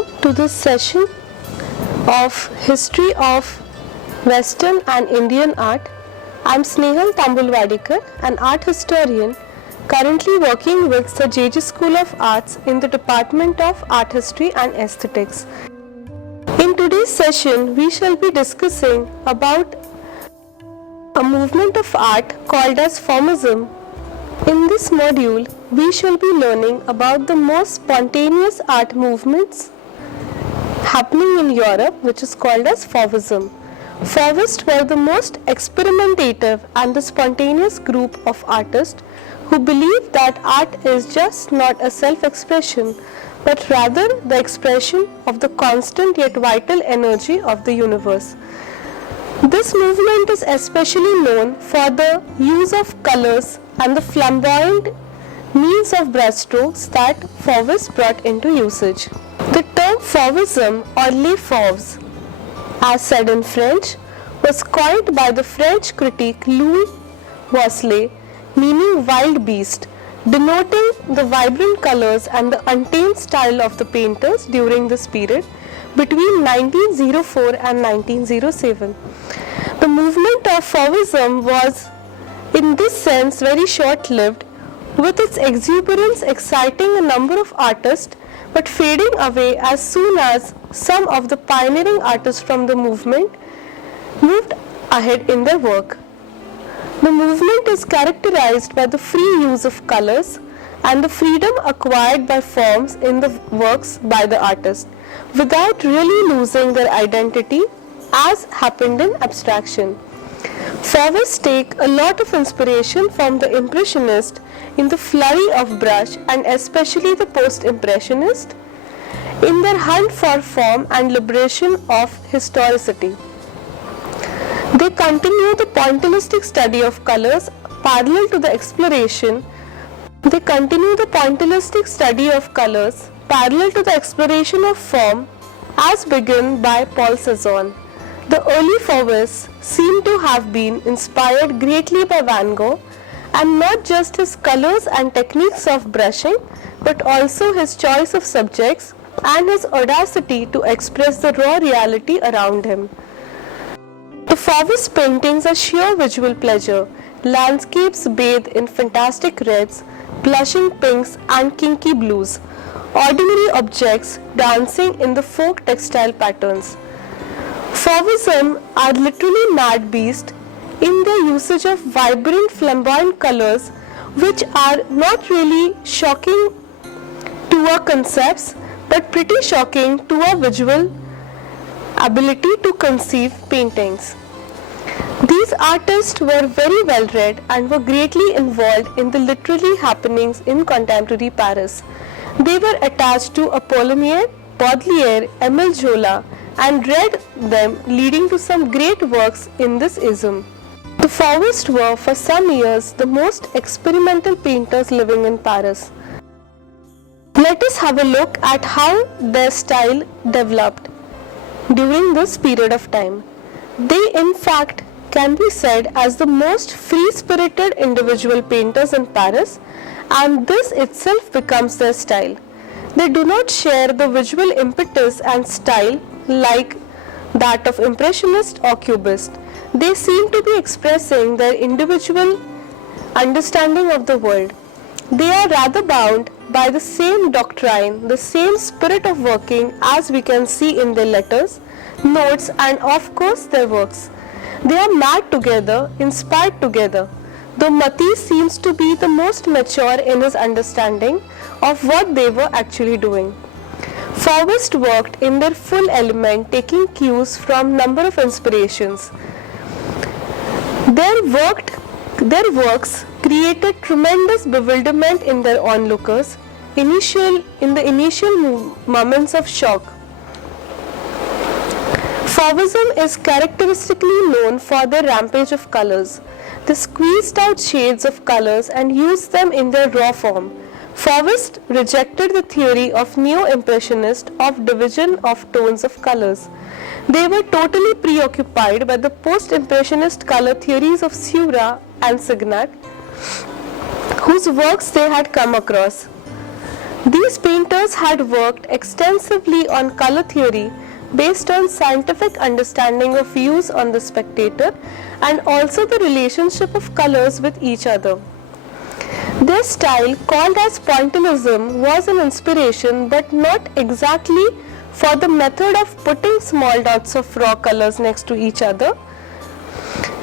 Welcome to this session of History of Western and Indian Art. I am Snehal Tambulwadikar, an art historian currently working with Sir J.J. School of Arts in the Department of Art History and Aesthetics. In today's session, we shall be discussing about a movement of art called as Formism. In this module, we shall be learning about the most spontaneous art movements happening in Europe, which is called as Fauvism. Fauvists were the most experimentative and the spontaneous group of artists who believed that art is just not a self-expression, but rather the expression of the constant yet vital energy of the universe. This movement is especially known for the use of colors and the flamboyant means of brushstrokes that Fauvists brought into usage. The term Fauvism or Les Fauves, as said in French, was coined by the French critic Louis Wasselet, meaning wild beast, denoting the vibrant colors and the untamed style of the painters during this period between 1904 and 1907. The movement of Fauvism was, in this sense, very short-lived, with its exuberance exciting a number of artists but fading away as soon as some of the pioneering artists from the movement moved ahead in their work. The movement is characterized by the free use of colors and the freedom acquired by forms in the works by the artist, without really losing their identity as happened in abstraction. Fauvists take a lot of inspiration from the Impressionist in the flurry of brush and especially the Post-Impressionist in their hunt for form and liberation of historicity. They continue the pointillistic study of colors parallel to the exploration. They continue the pointillistic study of colors parallel to the exploration of form as begun by Paul Cezanne. The early Fauvists seem to have been inspired greatly by Van Gogh, and not just his colors and techniques of brushing, but also his choice of subjects and his audacity to express the raw reality around him. The Fauvist paintings are sheer visual pleasure. Landscapes bathe in fantastic reds, blushing pinks and kinky blues. Ordinary objects dancing in the folk textile patterns. Fauvism are literally mad beasts in their usage of vibrant flamboyant colors, which are not really shocking to our concepts but pretty shocking to our visual ability to conceive paintings. These artists were very well read and were greatly involved in the literary happenings in contemporary Paris. They were attached to Apollinaire, Baudelaire, Émile Zola, and read them, leading to some great works in this ism. The Fauvists were for some years the most experimental painters living in Paris. Let us have a look at how their style developed during this period of time. They in fact can be said as the most free-spirited individual painters in Paris, and this itself becomes their style. They do not share the visual impetus and style like that of Impressionist or Cubist. They seem to be expressing their individual understanding of the world. They are rather bound by the same doctrine, the same spirit of working as we can see in their letters, notes and of course their works. They are mad together, inspired together, though Matisse seems to be the most mature in his understanding of what they were actually doing. Fauvists worked in their full element, taking cues from number of inspirations. Their works created tremendous bewilderment in their onlookers in the initial moments of shock. Fauvism is characteristically known for their rampage of colors. They squeezed out shades of colors and used them in their raw form. Fauvists rejected the theory of neo-impressionists of division of tones of colors. They were totally preoccupied by the post-impressionist color theories of Seurat and Signac, whose works they had come across. These painters had worked extensively on color theory based on scientific understanding of hues on the spectator and also the relationship of colors with each other. Their style, called as pointillism, was an inspiration but not exactly for the method of putting small dots of raw colors next to each other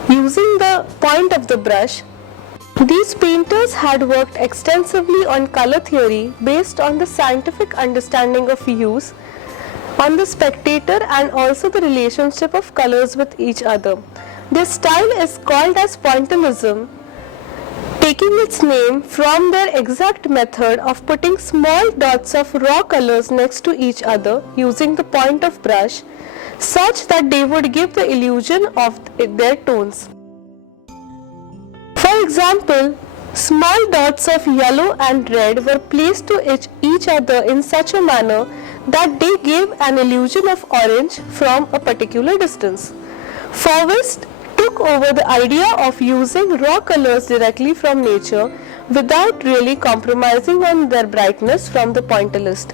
using the point of the brush. These painters had worked extensively on color theory based on the scientific understanding of hues on the spectator and also the relationship of colors with each other. Their style is called as pointillism, taking its name from their exact method of putting small dots of raw colors next to each other using the point of brush such that they would give the illusion of their tones. For example, small dots of yellow and red were placed to each other in such a manner that they gave an illusion of orange from a particular distance. Fauvistes took over the idea of using raw colors directly from nature without really compromising on their brightness from the pointillist.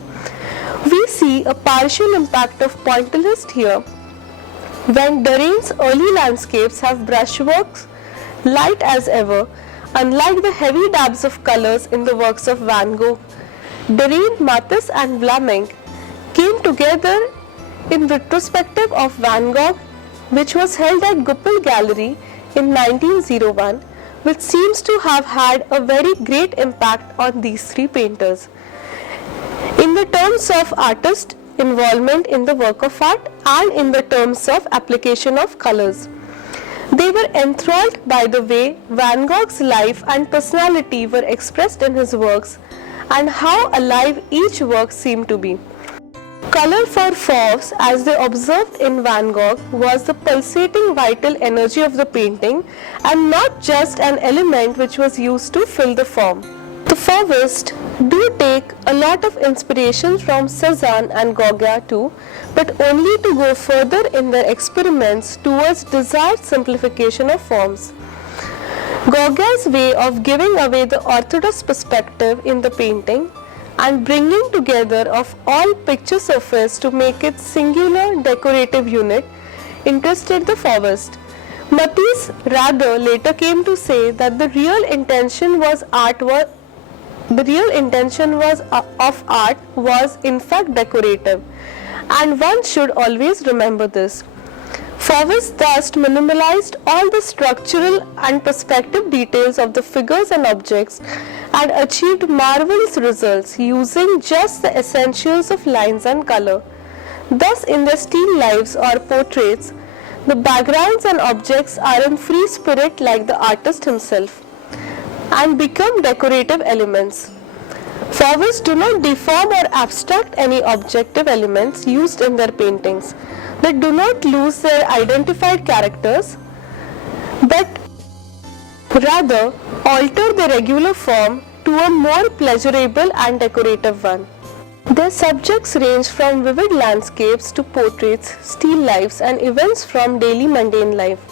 We see a partial impact of pointillist here when Derain's early landscapes have brushworks light as ever, unlike the heavy dabs of colors in the works of Van Gogh. Derain, Matisse and Vlaminck came together in retrospective of Van Gogh, which was held at Goupil Gallery in 1901, which seems to have had a very great impact on these three painters. In the terms of artist involvement in the work of art and in the terms of application of colors, they were enthralled by the way Van Gogh's life and personality were expressed in his works and how alive each work seemed to be. Color for Fauves, as they observed in Van Gogh, was the pulsating vital energy of the painting and not just an element which was used to fill the form. The Fauvists do take a lot of inspiration from Cézanne and Gauguin too, but only to go further in their experiments towards desired simplification of forms. Gauguin's way of giving away the orthodox perspective in the painting and bringing together of all picture surface to make it singular decorative unit interested the Fauvists. Matisse rather later came to say that the real intention of art was in fact decorative, and one should always remember this. Fauvists thus minimalized all the structural and perspective details of the figures and objects and achieved marvelous results using just the essentials of lines and color. Thus, in their still lifes or portraits, the backgrounds and objects are in free spirit like the artist himself and become decorative elements. Fauvists do not deform or abstract any objective elements used in their paintings. They do not lose their identified characters, but rather alter the regular form to a more pleasurable and decorative one. Their subjects range from vivid landscapes to portraits, still lifes, and events from daily mundane life.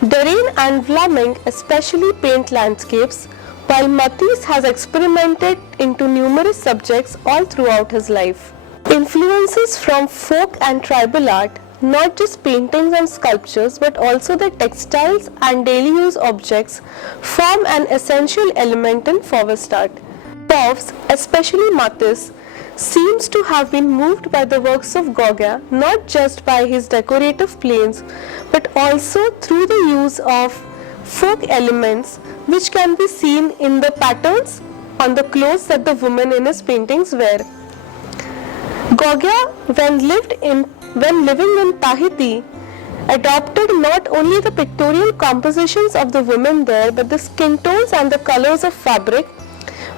Derain and Vlaminck especially paint landscapes, while Matisse has experimented into numerous subjects all throughout his life. Influences from folk and tribal art, not just paintings and sculptures but also the textiles and daily use objects, form an essential element in Fauvist art. Fauves, especially Matisse, seems to have been moved by the works of Gauguin not just by his decorative planes but also through the use of folk elements which can be seen in the patterns on the clothes that the women in his paintings wear. Gauguin, when living in Tahiti, adopted not only the pictorial compositions of the women there but the skin tones and the colors of fabric,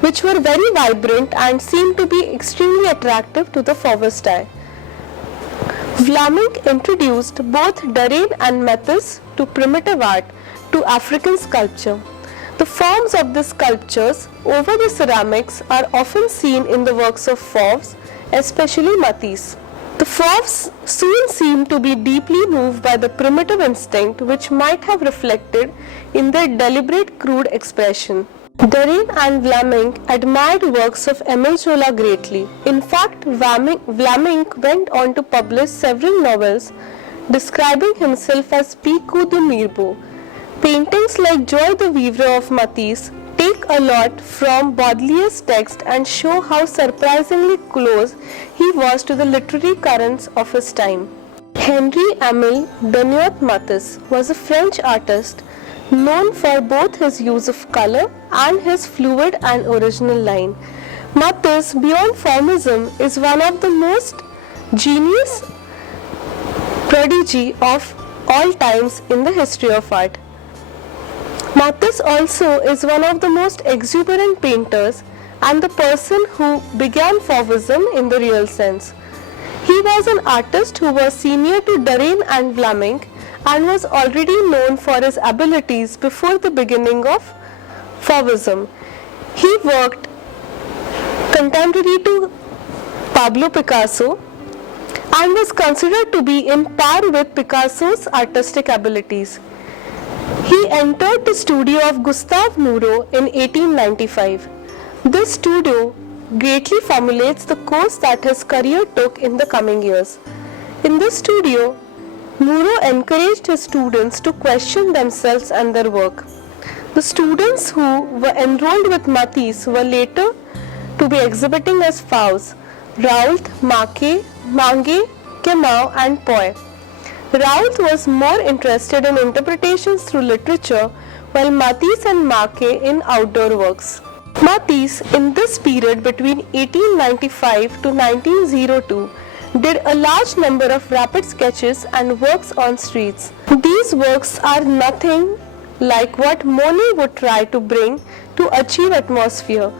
which were very vibrant and seemed to be extremely attractive to the Fauvist eye. Vlaminck introduced both Derain and Matisse to primitive art, to African sculpture. The forms of the sculptures over the ceramics are often seen in the works of Fauves, especially Matisse. The Fauves soon seemed to be deeply moved by the primitive instinct which might have reflected in their deliberate crude expression. Derain and Vlaminck admired works of Émile Zola greatly. In fact, Vlaminck went on to publish several novels describing himself as Pico de Mirbeau. Paintings like Joy the Weaver of Matisse take a lot from Baudelaire's text and show how surprisingly close he was to the literary currents of his time. Henri-Émile Benoit-Matisse was a French artist known for both his use of color and his fluid and original line. Matisse, beyond formism, is one of the most genius prodigy of all times in the history of art. Matisse also is one of the most exuberant painters and the person who began Fauvism in the real sense. He was an artist who was senior to Derain and Vlaminck and was already known for his abilities before the beginning of Fauvism. He worked contemporary to Pablo Picasso and was considered to be in par with Picasso's artistic abilities. He entered the studio of Gustave Moreau in 1895. This studio greatly formulates the course that his career took in the coming years. In this studio, Moreau encouraged his students to question themselves and their work. The students who were enrolled with Matisse were later to be exhibiting as Fauves: Roult, Marquet, Manguet, Camus and Poe. Roult was more interested in interpretations through literature, while Matisse and Marquet in outdoor works. Matisse, in this period between 1895 to 1902, did a large number of rapid sketches and works on streets. These works are nothing like what Monet would try to bring to achieve atmosphere.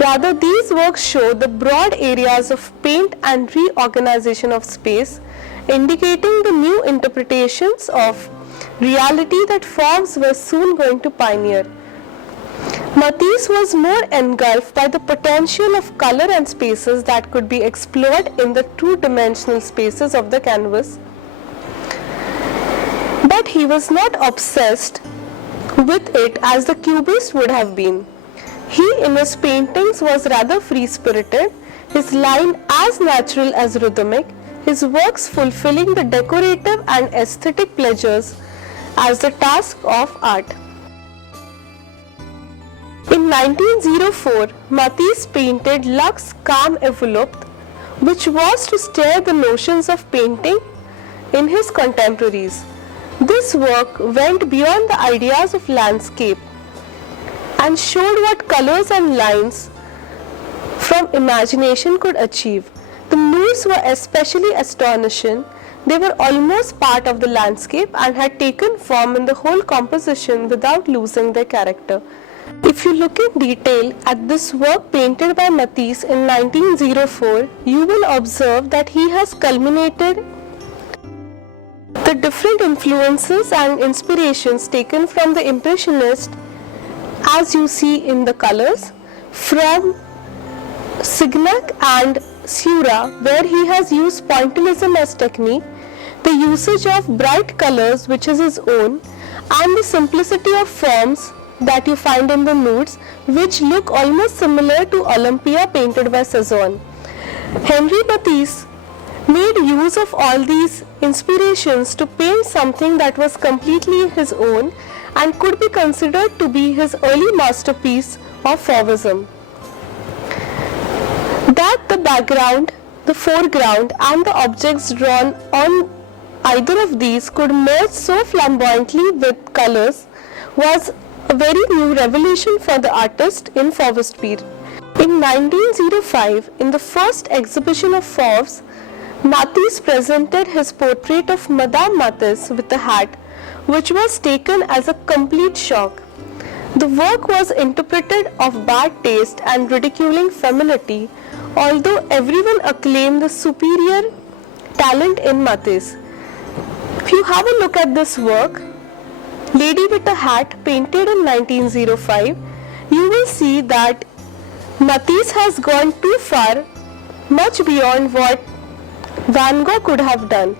Rather, these works show the broad areas of paint and reorganization of space, indicating the new interpretations of reality that Fauves were soon going to pioneer. Matisse was more engulfed by the potential of color and spaces that could be explored in the two-dimensional spaces of the canvas. But he was not obsessed with it as the Cubist would have been. He in his paintings was rather free-spirited, his line as natural as rhythmic, his works fulfilling the decorative and aesthetic pleasures as the task of art. In 1904, Matisse painted Lux Calme Envelopped, which was to stir the notions of painting in his contemporaries. This work went beyond the ideas of landscape and showed what colors and lines from imagination could achieve. The moods were especially astonishing. They were almost part of the landscape and had taken form in the whole composition without losing their character. If you look in detail at this work painted by Matisse in 1904, you will observe that he has culminated the different influences and inspirations taken from the Impressionists, as you see in the colors, from Signac and Seurat, where he has used pointillism as technique, the usage of bright colors, which is his own, and the simplicity of forms that you find in the nudes, which look almost similar to Olympia painted by Cezanne. Henri Matisse made use of all these inspirations to paint something that was completely his own and could be considered to be his early masterpiece of Fauvism. That the background, the foreground and the objects drawn on either of these could merge so flamboyantly with colors was a very new revelation for the artist in Fauvist period. In 1905, in the first exhibition of Fauves, Matisse presented his portrait of Madame Matisse with a hat, which was taken as a complete shock. The work was interpreted of bad taste and ridiculing femininity, although everyone acclaimed the superior talent in Matisse. If you have a look at this work, Lady with a Hat, painted in 1905, you will see that Matisse has gone too far, much beyond what Van Gogh could have done.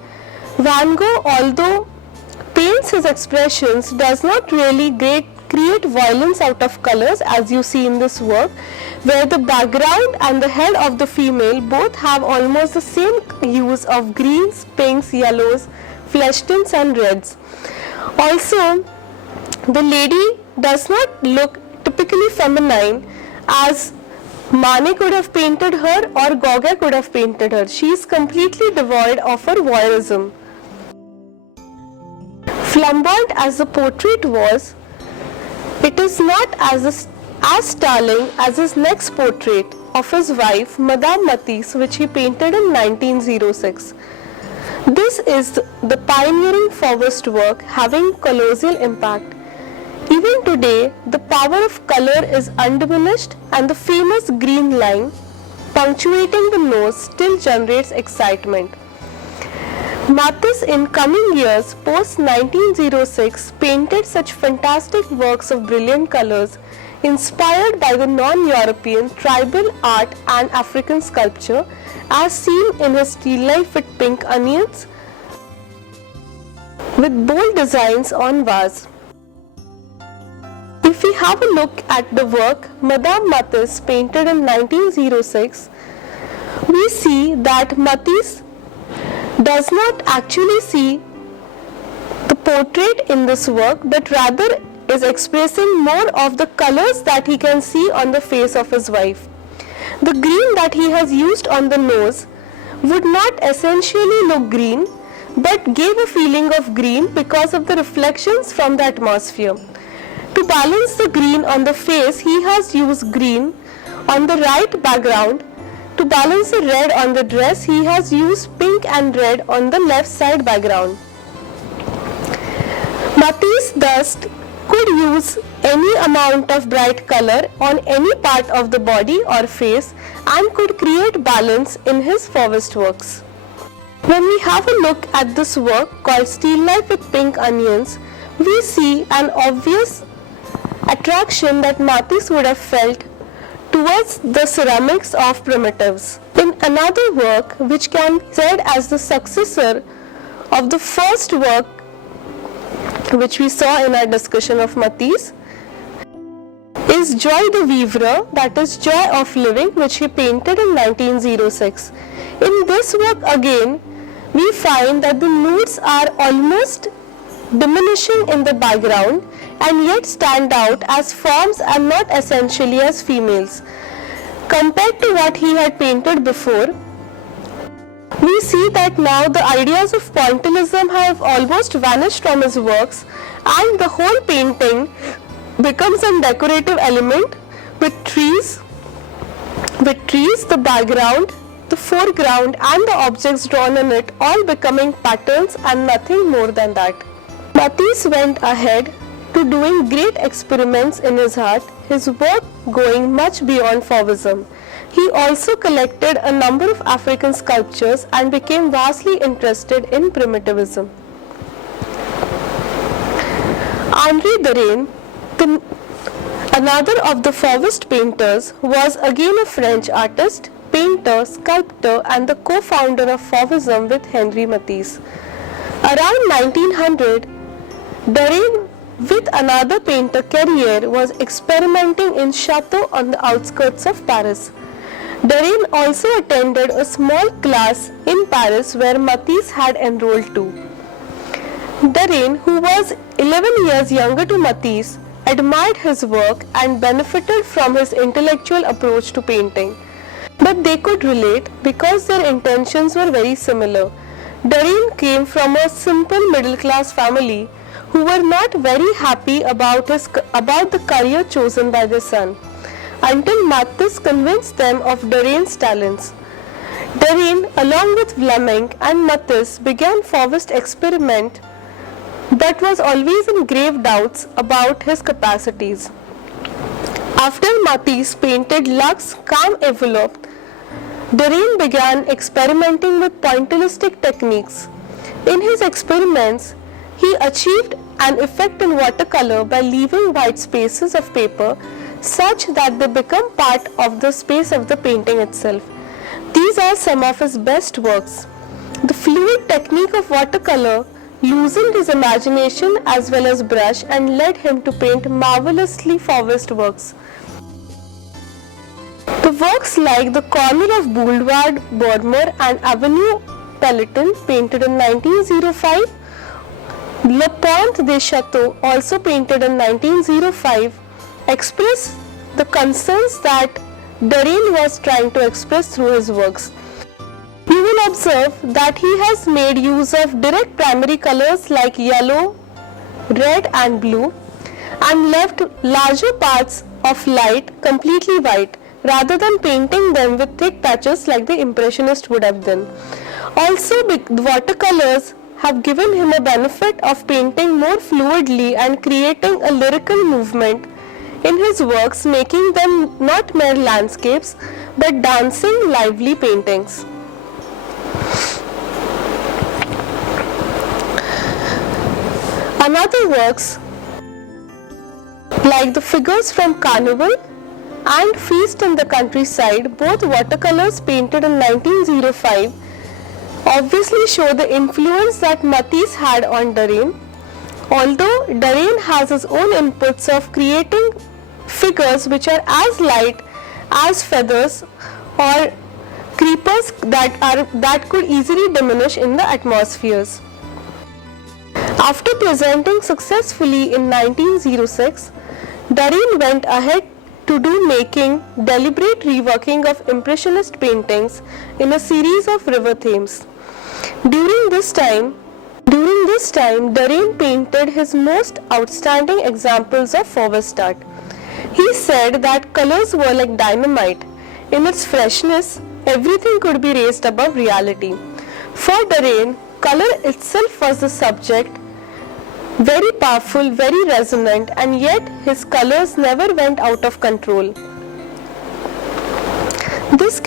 Van Gogh, although paints his expressions, does not really create violence out of colors, as you see in this work, where the background and the head of the female both have almost the same hues of greens, pinks, yellows, flesh tints and reds. Also, the lady does not look typically feminine as Manet could have painted her or Gauguin could have painted her. She is completely devoid of her voyeurism. Flamboyant as the portrait was, it is not as startling as his next portrait of his wife, Madame Matisse, which he painted in 1906. This is the pioneering Fauvist work having colossal impact. Even today, the power of color is undiminished, and the famous green line punctuating the nose still generates excitement. Matisse in coming years post 1906 painted such fantastic works of brilliant colors inspired by the non-European tribal art and African sculpture as seen in his still life with pink onions with bold designs on vase. If we have a look at the work Madame Matisse painted in 1906, we see that Matisse does not actually see the portrait in this work, but rather is expressing more of the colors that he can see on the face of his wife. The green that he has used on the nose would not essentially look green, but gave a feeling of green because of the reflections from the atmosphere. To balance the green on the face, he has used green on the right background. To balance the red on the dress, he has used pink and red on the left side background. Matisse thus could use any amount of bright color on any part of the body or face and could create balance in his Fauvist works. When we have a look at this work called Still Life with Pink Onions, we see an obvious attraction that Matisse would have felt towards the ceramics of primitives. In another work, which can be said as the successor of the first work which we saw in our discussion of Matisse, is Joie de Vivre, that is Joy of Living, which he painted in 1906. In this work again, we find that the nudes are almost diminishing in the background and yet stand out as forms and not essentially as females. Compared to what he had painted before, we see that now the ideas of pointillism have almost vanished from his works and the whole painting becomes a decorative element with trees, the background, the foreground and the objects drawn in it all becoming patterns and nothing more than that. Matisse went ahead to doing great experiments in his art, his work going much beyond Fauvism. He also collected a number of African sculptures and became vastly interested in primitivism. Henri Derain, another of the Fauvist painters, was again a French artist, painter, sculptor and the co-founder of Fauvism with Henri Matisse. Around 1900, Derain with another painter Carrière was experimenting in Chateau on the outskirts of Paris. Derain also attended a small class in Paris where Matisse had enrolled too. Derain, who was 11 years younger to Matisse, admired his work and benefited from his intellectual approach to painting. But they could relate because their intentions were very similar. Derain came from a simple middle-class family who were not very happy about the career chosen by their son, until Matisse convinced them of Derain's talents. Derain, along with Vlaminck and Matisse, began Fauvist experiment but was always in grave doubts about his capacities. After Matisse painted Lux Calm Envelope, Derain began experimenting with pointillistic techniques. In his experiments, he achieved an effect in watercolor by leaving white spaces of paper such that they become part of the space of the painting itself. These are some of his best works. The fluid technique of watercolor loosened his imagination as well as brush and led him to paint marvelously Fauvist works. The works like the corner of Boulevard Bourmer and Avenue Peloton, painted in 1905, Le Pont des Châteaux, also painted in 1905, express the concerns that Derain was trying to express through his works. You will observe that he has made use of direct primary colors like yellow, red and blue, and left larger parts of light completely white, rather than painting them with thick patches like the Impressionist would have done. Also, watercolors have given him a benefit of painting more fluidly and creating a lyrical movement in his works, making them not mere landscapes but dancing, lively paintings. Another works like the figures from Carnival and Feast in the Countryside, both watercolors painted in 1905, obviously show the influence that Matisse had on Derain. Although Derain has his own inputs of creating figures which are as light as feathers or creepers that could easily diminish in the atmospheres. After presenting successfully in 1906, Derain went ahead to do making deliberate reworking of Impressionist paintings in a series of river themes. During this time, Derain painted his most outstanding examples of Fauvist art. He said that colors were like dynamite. In its freshness, everything could be raised above reality. For Derain, color itself was the subject, very powerful, very resonant, and yet his colors never went out of control. This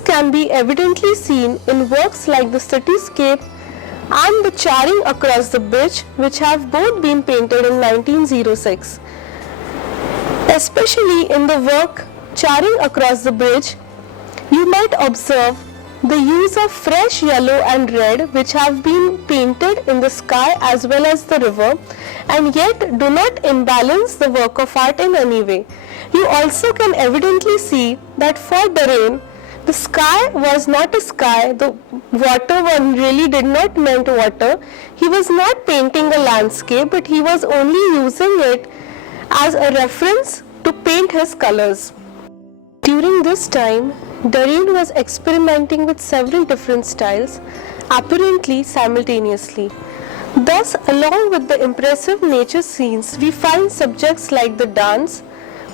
can be evidently seen in works like the cityscape and the Charring Across the Bridge, which have both been painted in 1906. Especially in the work Charring Across the Bridge, you might observe the use of fresh yellow and red which have been painted in the sky as well as the river, and yet do not imbalance the work of art in any way. You also can evidently see that for Derain, the sky was not a sky, the water one really did not meant water. He was not painting a landscape, but he was only using it as a reference to paint his colors. During this time, Derain was experimenting with several different styles, apparently simultaneously. Thus, along with the impressive nature scenes, we find subjects like the dance,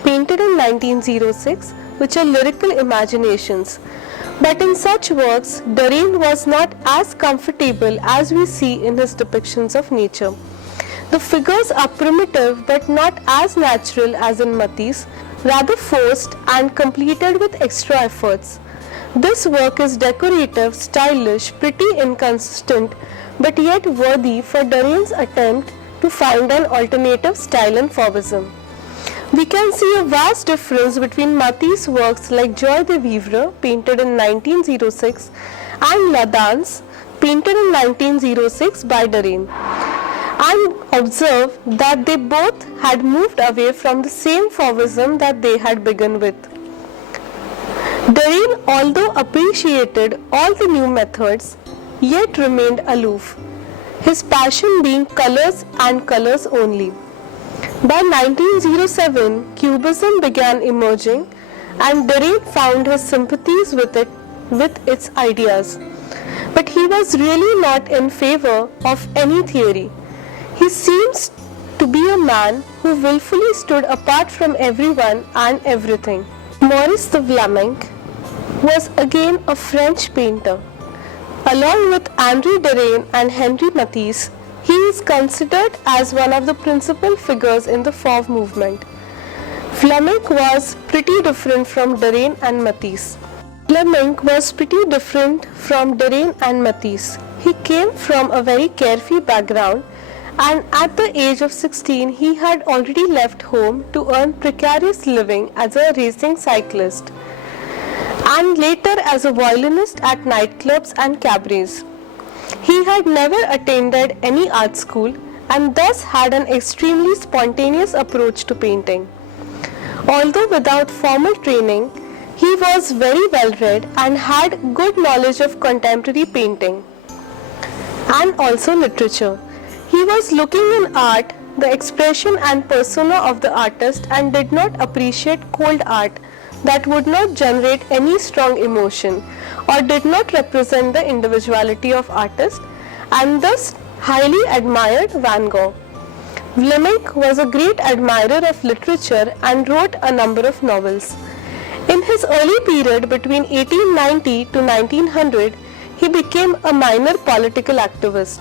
painted in 1906, which are lyrical imaginations. But in such works, Derain was not as comfortable as we see in his depictions of nature. The figures are primitive but not as natural as in Matisse, rather forced and completed with extra efforts. This work is decorative, stylish, pretty inconsistent, but yet worthy for Derain's attempt to find an alternative style in Fauvism. We can see a vast difference between Matisse's works like Joie de Vivre, painted in 1906, and La Danse, painted in 1906 by Derain, and observe that they both had moved away from the same Fauvism that they had begun with. Derain, although appreciated all the new methods, yet remained aloof, his passion being colors and colors only. By 1907, Cubism began emerging, and Derain found his sympathies with its ideas. But he was really not in favor of any theory. He seems to be a man who willfully stood apart from everyone and everything. Maurice de Vlaminck was again a French painter. Along with Henri Derain and Henri Matisse, he is considered as one of the principal figures in the Fauve movement. Vlaminck was pretty different from Derain and Matisse. He came from a very carefree background, and at the age of 16 he had already left home to earn precarious living as a racing cyclist, and later as a violinist at nightclubs and cabarets. He had never attended any art school and thus had an extremely spontaneous approach to painting. Although without formal training, he was very well read and had good knowledge of contemporary painting and also literature. He was looking in art the expression and persona of the artist and did not appreciate cold art that would not generate any strong emotion or did not represent the individuality of artist, and thus highly admired Van Gogh. Vlaminck was a great admirer of literature and wrote a number of novels. In his early period between 1890 to 1900, he became a minor political activist.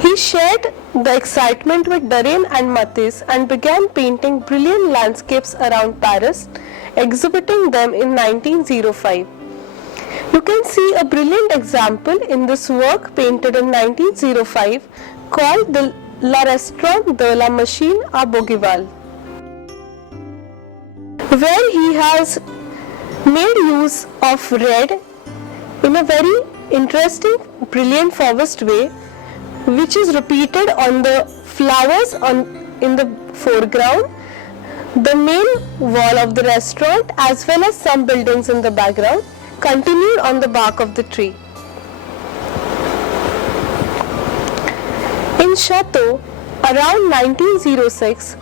He shared the excitement with Derain and Matisse and began painting brilliant landscapes around Paris, exhibiting them in 1905. You can see a brilliant example in this work painted in 1905 called the La Restaurant de la Machine à Bougival, where he has made use of red in a very interesting, brilliant Fauvist way, which is repeated on the flowers in the foreground, the main wall of the restaurant as well as some buildings in the background, continued on the bark of the tree. In Chateau, around 1906,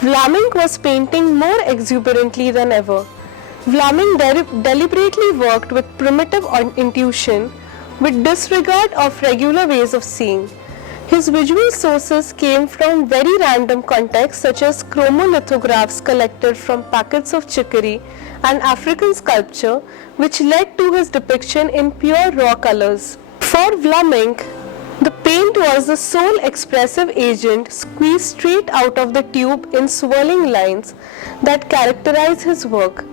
Vlaminck was painting more exuberantly than ever. Vlaminck deliberately worked with primitive intuition, with disregard of regular ways of seeing. His visual sources came from very random contexts such as chromolithographs collected from packets of chicory and African sculpture, which led to his depiction in pure raw colors. For Vlaminck, the paint was the sole expressive agent squeezed straight out of the tube in swirling lines that characterize his work.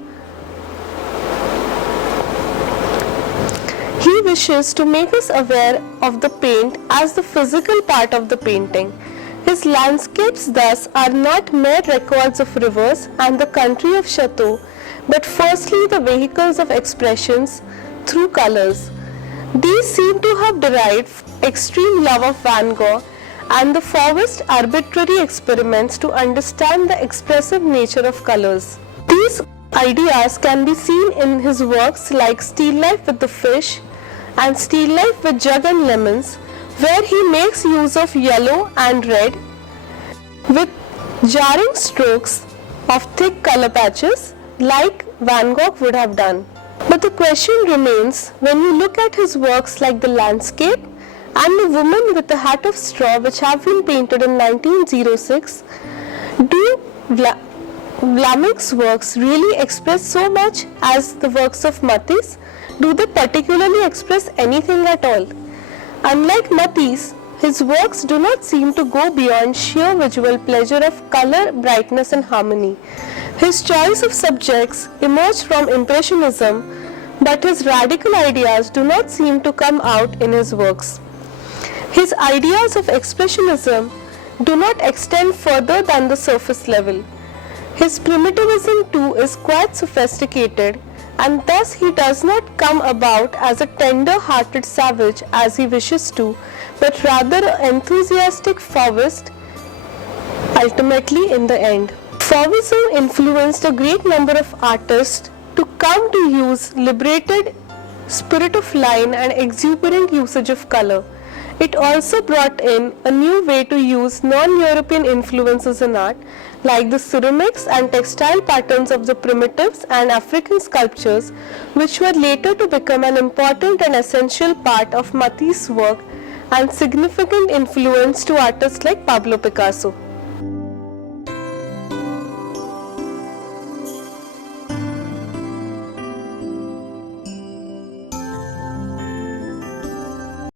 He wishes to make us aware of the paint as the physical part of the painting. His landscapes thus are not mere records of rivers and the country of Chateau, but firstly the vehicles of expressions through colors. These seem to have derived extreme love of Van Gogh and the Fauvist arbitrary experiments to understand the expressive nature of colors. These ideas can be seen in his works like Still Life with the Fish and Still Life with Jug and Lemons, where he makes use of yellow and red with jarring strokes of thick color patches like Van Gogh would have done. But the question remains, when you look at his works like The Landscape and The Woman with the Hat of Straw, which have been painted in 1906, do Vlaminck's works really express so much as the works of Matisse? Do they particularly express anything at all? Unlike Matisse, his works do not seem to go beyond sheer visual pleasure of color, brightness and harmony. His choice of subjects emerged from Impressionism, but his radical ideas do not seem to come out in his works. His ideas of Expressionism do not extend further than the surface level. His primitivism too is quite sophisticated, and thus he does not come about as a tender-hearted savage as he wishes to, but rather an enthusiastic Fauvist ultimately in the end. Fauvism influenced a great number of artists to come to use liberated spirit of line and exuberant usage of color. It also brought in a new way to use non-European influences in art, like the ceramics and textile patterns of the primitives and African sculptures, which were later to become an important and essential part of Matisse's work and significant influence to artists like Pablo Picasso.